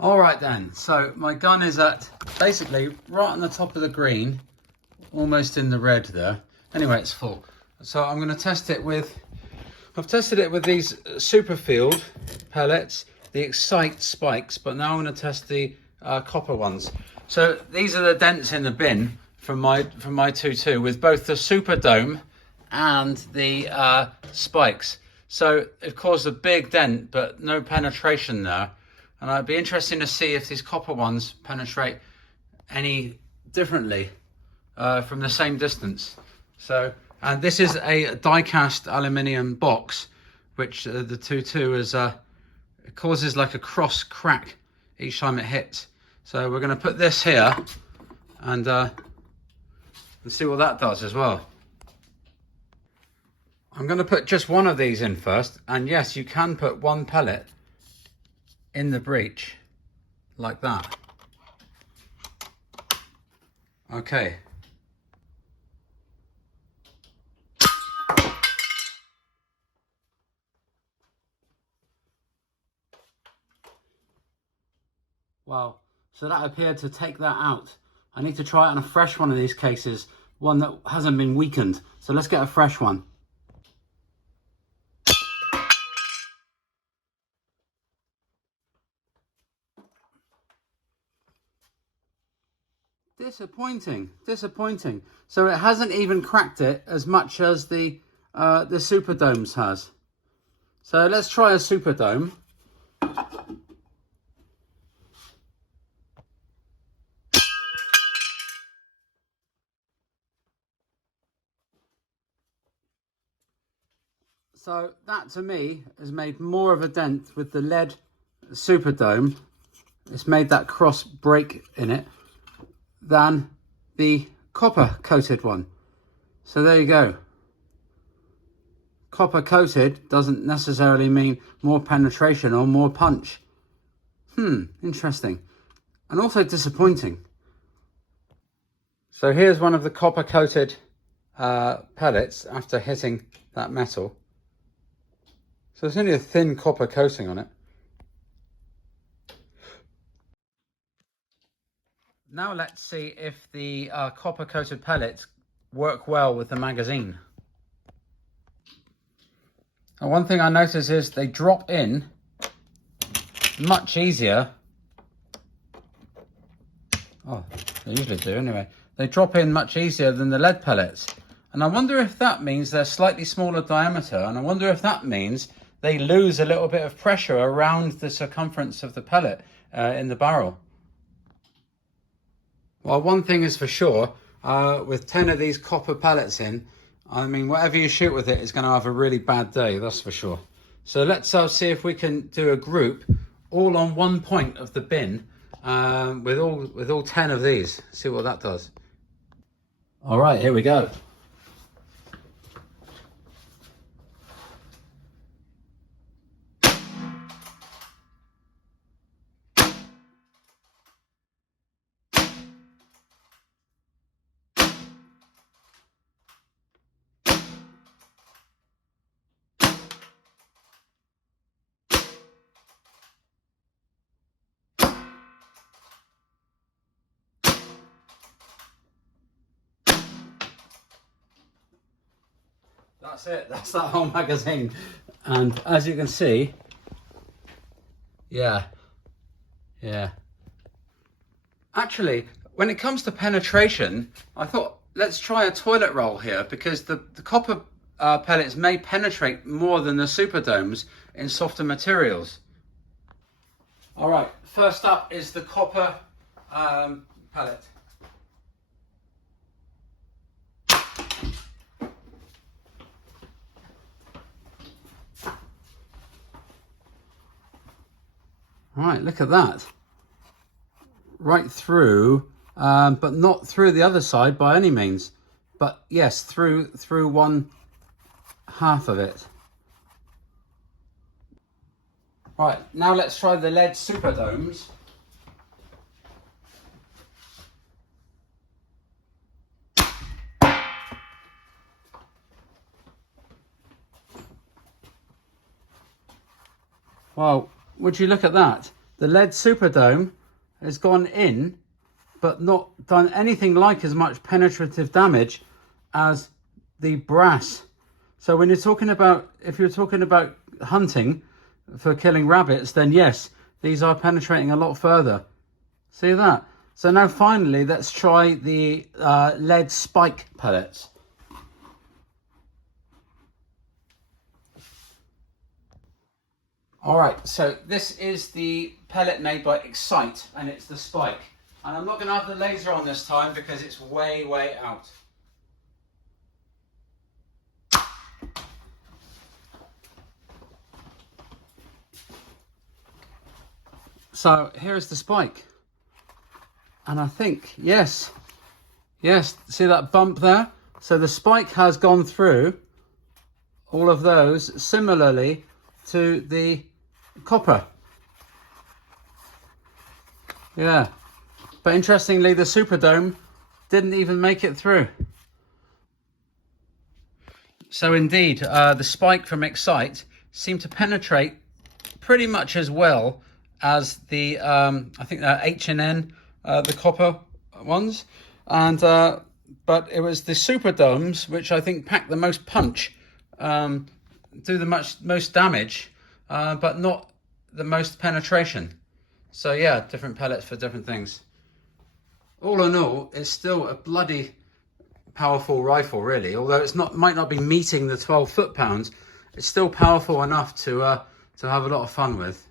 All right then, so my gun is at basically right on the top of the green, almost in the red there. Anyway, it's full. So I'm going to test it with, I've tested it with these Superfield pellets, the Excite spikes, but now I'm going to test the copper ones. So these are the dents in the bin from my 2.2 with both the Super Dome and the spikes. So it caused a big dent, but no penetration there. And I'd be interested to see if these copper ones penetrate any differently from the same distance. So, and this is a die-cast aluminium box, which the 2.2 is, it causes like a cross crack each time it hits. So we're going to put this here and see what that does as well. I'm going to put just one of these in first, and yes, you can put one pellet in the breech like that. Okay. Wow, so that appeared to take that out. I need to try it on a fresh one of these cases, one that hasn't been weakened. So let's get a fresh one. Disappointing. So it hasn't even cracked it as much as the Super Domes has. So let's try a Super Dome. So that to me has made more of a dent with the lead Super Dome. It's made that cross break in it than the copper coated one. So there you go. Copper coated doesn't necessarily mean more penetration or more punch. Interesting. And also disappointing. So here's one of the copper coated pellets after hitting that metal. So it's only a thin copper coating on it. Now let's see if the copper coated pellets work well with the magazine. And one thing I notice is they drop in much easier. Oh, they usually do anyway. They drop in much easier than the lead pellets. And I wonder if that means they're slightly smaller diameter. And I wonder if that means they lose a little bit of pressure around the circumference of the pellet in the barrel. Well, one thing is for sure, with 10 of these copper pellets in, I mean, whatever you shoot with it is going to have a really bad day, that's for sure. So let's see if we can do a group all on one point of the bin with all 10 of these. See what that does. All right, here we go. That's it, that's that whole magazine. And as you can see, yeah. Actually, when it comes to penetration, I thought, let's try a toilet roll here, because the copper pellets may penetrate more than the Super Domes in softer materials. All right, first up is the copper pellet. All right, look at that. Right through, but not through the other side by any means. But yes, through one half of it. Right, now let's try the lead Super Domes. Wow, would you look at that? the lead Superdome has gone in, but not done anything like as much penetrative damage as the brass. So when you're talking about, if you're talking about hunting for killing rabbits, then yes, these are penetrating a lot further. See that? So now finally, let's try the lead spike pellets. All right, so this is the pellet made by Excite, and it's the spike. And I'm not going to have the laser on this time because it's way, way out. So here's the spike. And I think, yes, see that bump there? So the spike has gone through all of those similarly to the copper. Yeah, but interestingly, the Superdome didn't even make it through. So indeed, the spike from Excite seemed to penetrate pretty much as well as the, I think H&N, the copper ones. And but it was the Superdomes which I think packed the most punch, do the most damage, but not the most penetration. So yeah, different pellets for different things. All in all, it's still a bloody powerful rifle, really. Although it's not, might not be meeting the 12 foot-pounds, it's still powerful enough to have a lot of fun with.